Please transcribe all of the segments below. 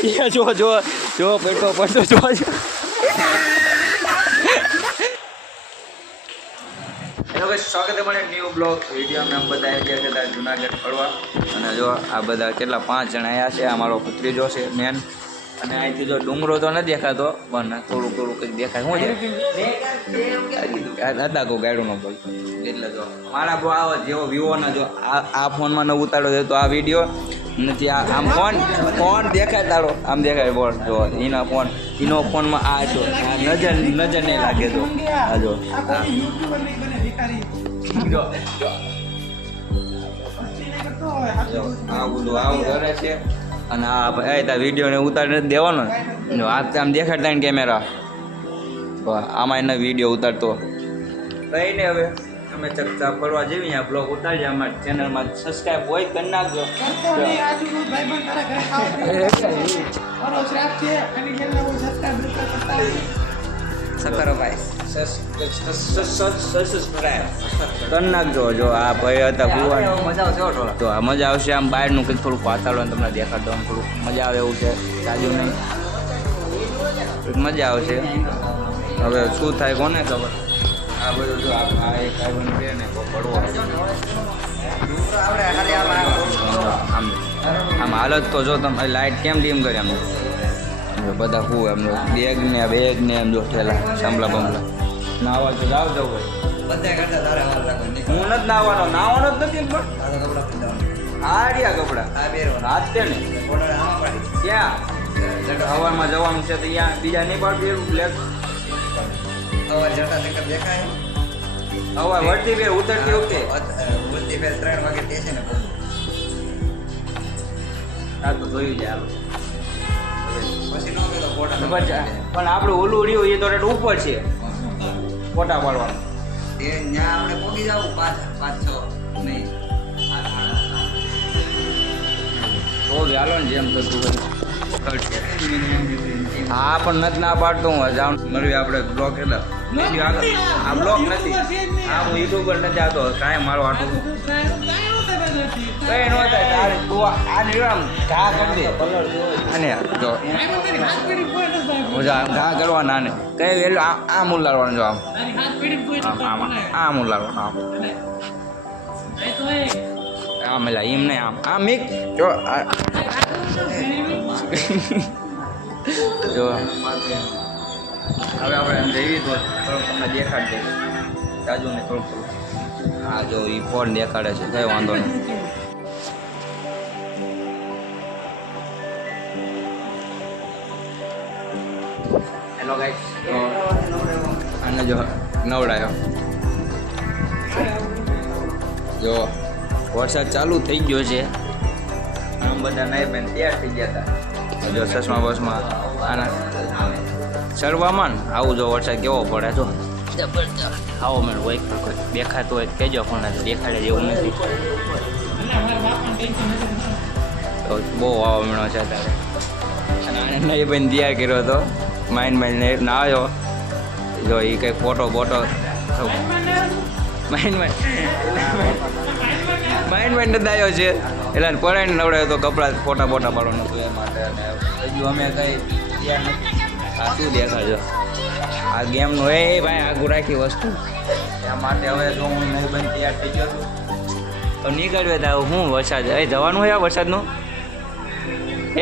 જો જો જો પેટો પડતો જો સ્વાગત છે મને ન્યૂ બ્લોગ વિડીયોમાં બધા આવી ગયા છે જુનાગઢ ફરવા અને જો આ બધા કેટલા 5 જણા આવ્યા છે. આ મારો ભત્રીજો છે મેન અને અહીંથી જો ડુંગરો તો નથી દેખાતો પણ થોડું થોડું કંઈક દેખાય. શું છે દાદા કહું ગાડું ન બોલતો એટલે જો મારા બહુ આવો જેવો વિવોના જો આ ફોનમાં ન ઉતારો છે તો આ વિડીયો નથી. આમ ફોન દેખાય તારો આમ દેખાય બોલ જો એના ફોનમાં આ જો નજર નહીં લાગે તો આ જો આવું કરે છે અને આ વિડીયોને ઉતારી નથી દેવાનો આમ દેખાડતા ને કેમેરા આમાં એને વિડીયો ઉતારતો કઈ નહીં. હવે અમે ચર્ચા ફરવા જેવી આ બ્લોગ ઉતારજે અમારા ચેનલમાં સબસ્ક્રાઈબ હોય કરી નાખજો. કરી નાખજો. જો આ ભાઈ હતા કુવા તો આ મજા આવશે. આમ બહારનું કંઈક થોડુંક વાતાવરણ તમને દેખાડતો આમ થોડુંક મજા આવે એવું છે. તાજુ નહીં મજા આવશે. હવે શું થાય કોને ખબર. આ બધું જો આ એક ભાઈ છે ને પડવો આમ હાલત તો જો તમે લાઇટ કેમ ડીમ કરે આમ બધા શું એમ બેગ ને એમ જો ઠેલા સાંભળા બમલા નાવા તો જાવ જવું હોય હું નથી નાવાનો જ નથી પણ આ રહ્યા કપડા હાથ છે ને ક્યાં હવામાં જવાનું છે તો ત્યાં બીજા નહીં પાડતું એવું બ્લેક હવા વળતી બે ઉતરતી વખતે 3 વાગે તે છે ને આ તો જોયું જાય પણ આપણું ઓલું રહ્યું એ તો રેટ ઉપર છે ફોટા પાડવાનું ત્યાં આપણે પોગી જવું 5-6 નહીં તો ચાલો ને જેમ થતું હોય. હા પણ નથી ના પાડતો હું જાઉં મળવી આપણે બ્લોગ એટલે આ બ્લોગ નથી હા હું યુટ્યુબર નથી આવતો કાંઈ મારો આટલું કઈ ન થાય તારે તું આને આમ ઘા કરી દે આને જો ઘા કરવાના આને કઈ વેલું આમ ઉલાડવાનું જો આમ ઉલાડવાનું આમ એલા એમ નહીં આમ મીક જો જો હવે આપણે એમ જઈએ તો થોડુંક તમને દેખાડશે તાજુ ને થોડુંક હા જો એ ફોન દેખાડે છે કઈ વાંધો નહીં. હેલો ગાઈસ આને જો નવડાયો જો વરસાદ ચાલુ થઈ ગયો છે. આમ બધા નહીં બેન તૈયાર થઈ ગયા હતા જો ચશ્મા બસમાં આના સરવામાં ને આવું જો વરસાદ કેવો પડે જો આવો મેં હોય દેખાતું હોય કહેજો પણ દેખાડે જેવું નથી તો બહુ આવો મેળો છે ત્યારે. અને આને નહીં બેન તૈયાર કર્યો હતો માઇન્ડ ના આવ્યો જો એ કંઈક ફોટો માઇન્ડ નથી આવ્યો છે એટલે પરાઈને નવડાયો તો કપડાં ફોટા પાડવાનું હતું એ માટે. અને હજુ અમે કંઈ તૈયાર નથી. આ શું દેખાડજો આ ગેમનું એ ભાઈ આગું રાખી વસ્તુ એના માટે હવે જો હું નહીં બંધ તૈયાર થઈ ગયો છું તો નીકળ્યો હતા હું વરસાદ એ જવાનું હોય આ વરસાદનું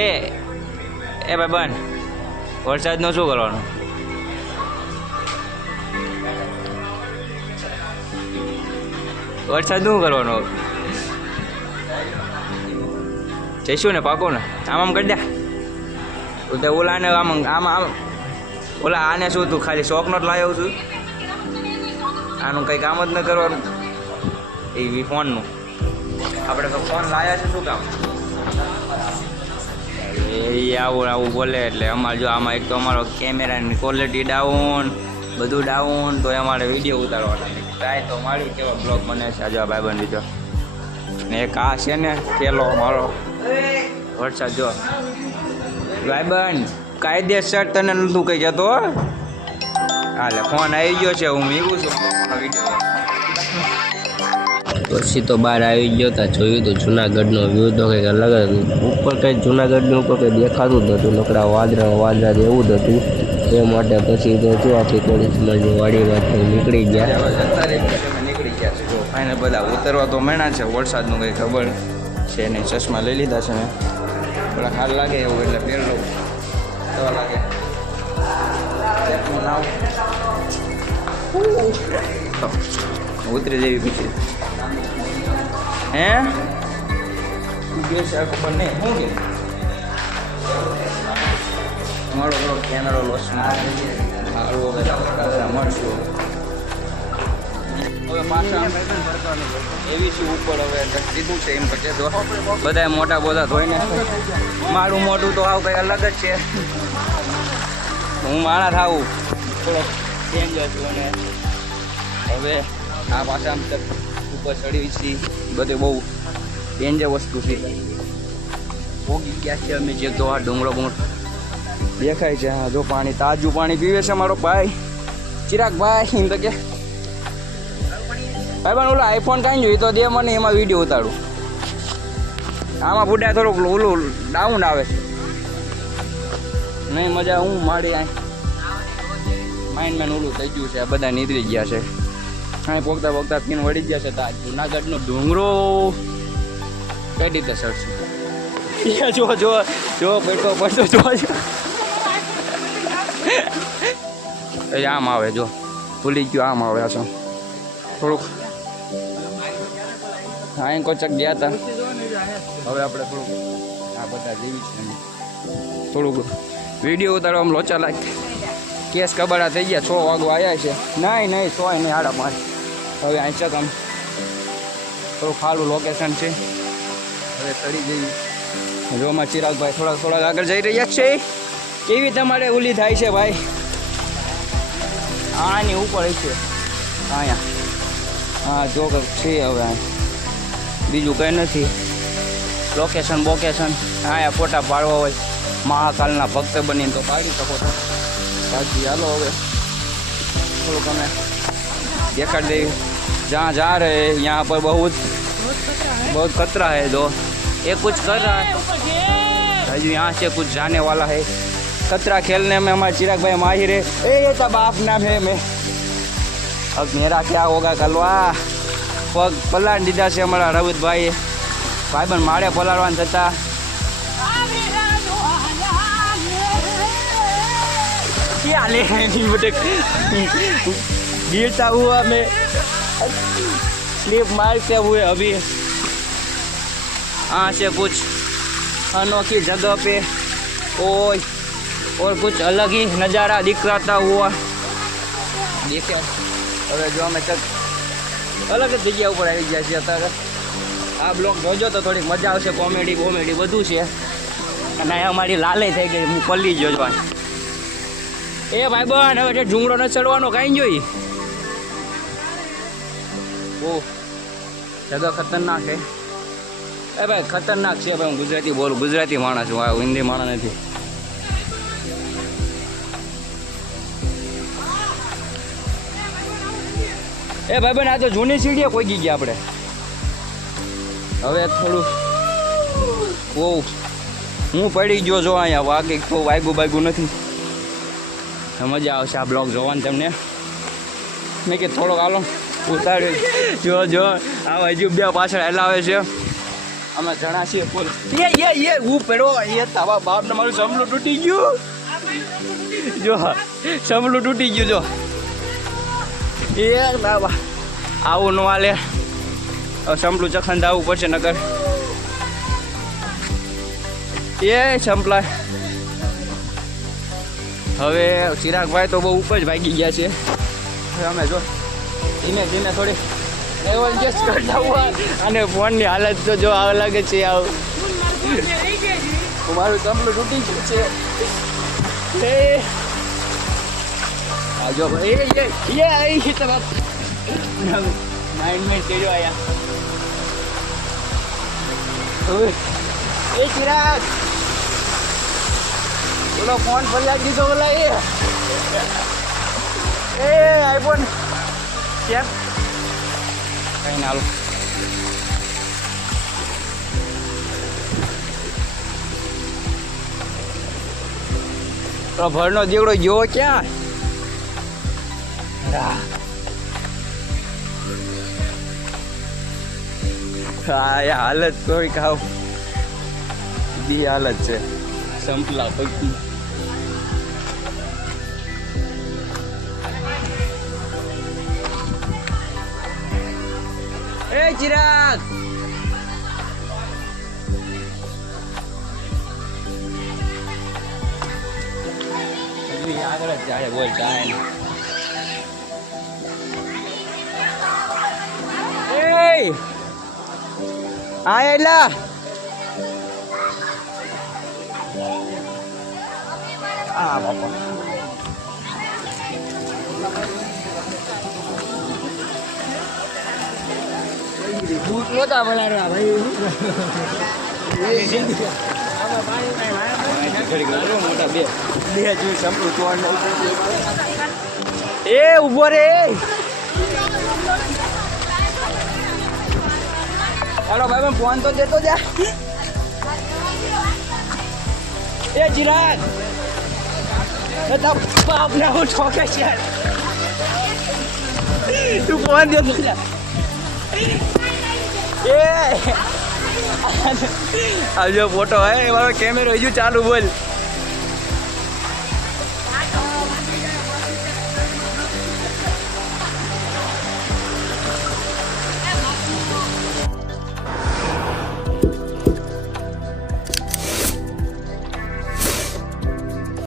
એ ભાઈ બંધ વરસાદનું શું કરવાનું વરસાદનું કરવાનું જઈશું ને પાકો ને આમ કરી દે તો ઓલાને આમ ઓલા આને શું તું ખાલી શોખનો જ લાવ્યો છું આનું કંઈ કામ જ ન કરવાનું એ ફોનનું આપણે તો ફોન લાવ્યા છે શું કામ એ આવું બોલે એટલે અમારે જો આમાં એક તો અમારો કેમેરાની ક્વોલિટી ડાઉન બધું ડાઉન તો અમારે વિડીયો ઉતારવાના ટ્રાય તો મારી કેવો બ્લોગ બને છે આજે ભાઈબંધ દીધો ને એક આ છે ને પેલો મારો વરસાદ જો ભાઈબંધ કાયદેસર તને નતું કંઈ કહેતો હાલે ફોન આવી ગયો છે હું મીગું છું વિડીયો પછી તો બહાર આવી ગયો હતા, જોયું તો જુનાગઢનો વ્યૂ તો કંઈક અલગ જ હતું. ઉપર કંઈ જુનાગઢની ઉપર કંઈ દેખાતું જ નહોતું, નકરા વાદળા જેવું જ હતું. એ માટે પછી તો જો આખી કોલેજમાં જે વાડીમાંથી નીકળી ગયા. નીકળી ગયા છે જો ફાઇનલ બધા ઉતરવા તો મેણા છે. વરસાદનું કંઈ ખબર છે નહીં. ચશ્મા લઈ લીધા છે મેં, થોડા હાલ લાગે એવું એટલે પહેર લઉં દવા લાગે. ઉતરી જેવી પછી હે છે ખબર નહીં શું કે તમારો થોડો કેમેરો લોસ મળશું. હવે પાછા એવી છે ઉપર હવે કીધું છે એમ પછી જો બધા મોટા બોધા ધોઈને મારું મોટું તો આવું કંઈ અલગ જ છે. હું માણા થાવું થોડો ચેન્જ હતું અને હવે આ પાછા ઉપર ચડી છીએ. બધે બહુ ડેન્જર વસ્તુ છે. પોગી ગયા છે અમે જે તો આ ડુંગરો દેખાય છે. હા જો પાણી તાજું પાણી પીવે છે મારો ભાઈ ચિરાગભાઈ. એમ તો કે ભાઈ પણ ઓલો આઈફોન કાંઈ જોઈ તો દે મને, એમાં વિડીયો ઉતારું. આમાં બુડા થોડુંક ઓલું ડાઉન આવે છે નહીં મજા. હું મારી આ માઇન્ડ મેન ઓલું થઈ ગયું છે. આ બધા નીકળી ગયા છે. હા પોગતા પોગતા પીન વળી ગયા છે. તો આ જુનાગઢનો ડુંગરો કઈ રીતે ચડશે જો જો જો બેઠો પડતો જો આમ આવે જો ભૂલી ગયો આમ આવે છો થોડુંક. હા કોચક ગયા હતા. હવે આપણે થોડુંક આ બધા જેવી છે થોડુંક વિડીયો ઉતારવામાં લોચા લાગે. કેસ કબાડા થઈ ગયા. 6 વાગવા આવ્યા છે. નહીં 100 નહીં 5:30. હવે અહીં છે આમ થોડું ખાલું લોકેશન છે. હવે ચડી જઈએ. જો અમારા ચિરાગભાઈ થોડાક આગળ જઈ રહ્યા છે. કેવી તમારે ઓલી થાય છે ભાઈ? આની ઉપર છે અહીંયા. હા જો છે હવે બીજું કંઈ નથી. લોકેશન અહીંયા ફોટા પાડવા હોય મહાકાલના ભક્ત બનીને તો પાડી શકો છો. બાકી હાલો હવે થોડુંક અમે દેખાડી દઈએ. जहाँ जा रहे हैं यहाँ पर बहुत खतरा है. दो ये कुछ कर रहा है अभी यहाँ से कुछ जाने वाला है. खतरा खेलने में हमारे चिराग भाई माहिर है. ये तब आप नाम है मैं. अब मेरा क्या होगा कलवा पग पलाड़ दीदा से हमारा रवित भाई बन मारे पलाड़वान थता क्या ले गिरता हुआ मैं स्लिप मारते हुए अभी यहाँ से कुछ अनोखी जगह पे और कुछ अलग ही नज़ारा दिखाता हुआ देखे. હવે જો અમે અલગ જ જગ્યા ઉપર આવી ગયા છીએ અત્યારે. આ બ્લોગ જોજો તો થોડીક મજા આવશે. કોમેડી બધું છે. અને અમારી લાલે થઈ ગઈ. હું પલ્લી ગયો ભાઈ. એ ભાઈ બન હવે ડુંગરો ન ચડવાનો કાંઈ જોઈ. ઓ જગા ખતરનાક છે. એ ભાઈ ખતરનાક છે ભાઈ. હું ગુજરાતી બોલું. ગુજરાતી માણસ છું. આ હિન્દી માણસ નથી. એ ભાઈ બન આ તો જૂની સીડીએ કોઈ ગયા આપણે. હવે થોડું ઓ હું પડી ગયો જો અહીંયા વાગે તો વાગ્યું નથી. મજા આવશે આ બ્લોગ જોવાનું તમને. મેં કે થોડોક હાલો ઉતાર્યો. જો આ હજુ બે પાછળ હલાવે છે. અમે જણા છીએ ફૂલ. એ હું પડ્યો. એ તાવા બાપને મારું સંભલું તૂટી ગયું. જો સંભલું તૂટી ગયું. જો એ બાબા આવું ન હાલે. સંભલું ચખંડ આવવું પડશે નગર. એ સંભલાય. હવે ચિરાગભાઈ તો બહુ ઉપર જ ભાગી ગયા છે. હવે અમે જો ધીમે થોડી એડજસ્ટ કરતા હોય. અને ફોનની હાલત તો જો આવ લાગે છે. આવું મારું સંભલું તૂટી ગયું છે. જો ભાઈ એ આવી છે તો માઇન્ડ મેં ચડ્યો આયા. એ ચિરાગ બોલો ફોન ફરિયાદ દીધો બોલા. એ આઈફોન કેમ કઈ ના હાલો તો ભરનો દીકડો ગયો ક્યાં? હા એ હાલત કોઈ ખાવ બી હાલત છે સંપલા પૈકી. એ ચિરાગ આગળ જ જાય બોલ જાય આ એલા આ બાપા ભૂત નહોતા બનાવ્યા ભાઈ. મોટા બે જેવી સંપૂર્ણ એ ઉભો રે. ચાલો ભાઈ પણ ફોન તો દેતો જા. એ ચિરાગ બાપને હું ઠોકે છે તું ફોન દેતો જા. એ આવજો ફોટો હે મારો કેમેરો હજુ ચાલુ બોલ.